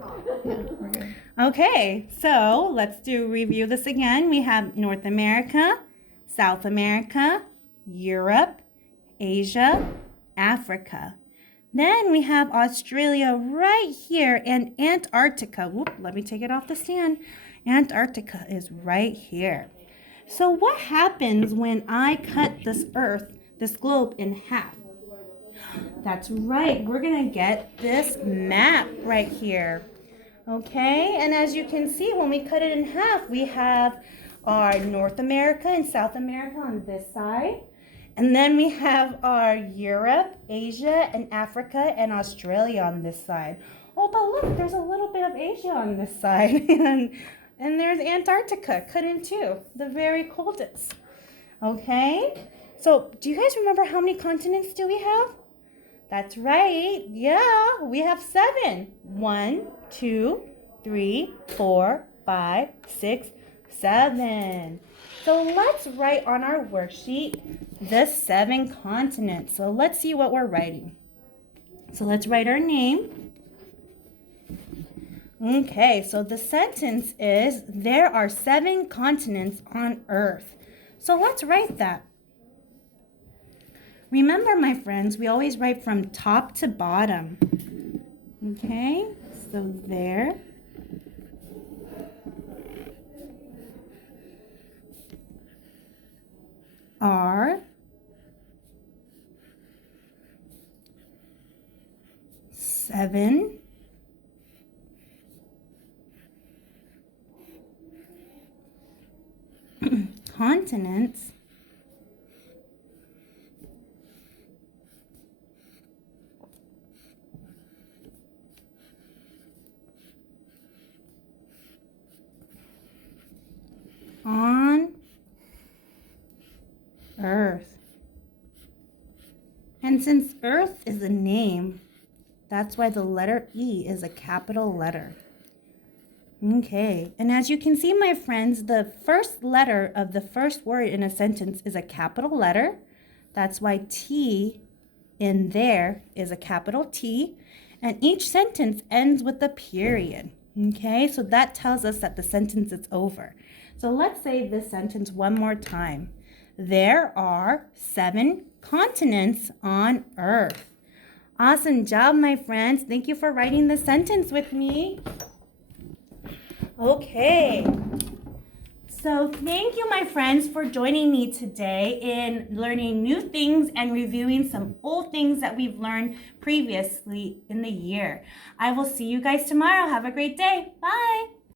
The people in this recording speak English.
we're good. Okay, so let's review this again. We have North America, South America, Europe, Asia, Africa. Then we have Australia right here and Antarctica. Whoop, let me take it off the stand. Antarctica is right here. So what happens when I cut this earth, this globe in half? That's right, we're gonna get this map right here. Okay, and as you can see, when we cut it in half, we have our North America and South America on this side. And then we have our Europe, Asia, and Africa, and Australia on this side. Oh, but look, there's a little bit of Asia on this side. and there's Antarctica cut in two, the very coldest. Okay, so do you guys remember how many continents do we have? That's right. Yeah, we have 7. 1, 2, 3, 4, 5, 6, 7. So let's write on our worksheet the 7 continents. So let's see what we're writing. So let's write our name. Okay, so the sentence is, there are 7 continents on Earth. So let's write that. Remember, my friends, we always write from top to bottom. Okay, so there. Are 7 continents on Earth. And since Earth is a name, that's why the letter E is a capital letter. Okay, and as you can see, my friends, the first letter of the first word in a sentence is a capital letter. That's why T in there is a capital T. And each sentence ends with a period. Okay, so that tells us that the sentence is over. So let's say this sentence one more time. There are 7 continents on Earth. Awesome job, my friends. Thank you for writing the sentence with me. Okay. So thank you, my friends, for joining me today in learning new things and reviewing some old things that we've learned previously in the year. I will see you guys tomorrow. Have a great day. Bye.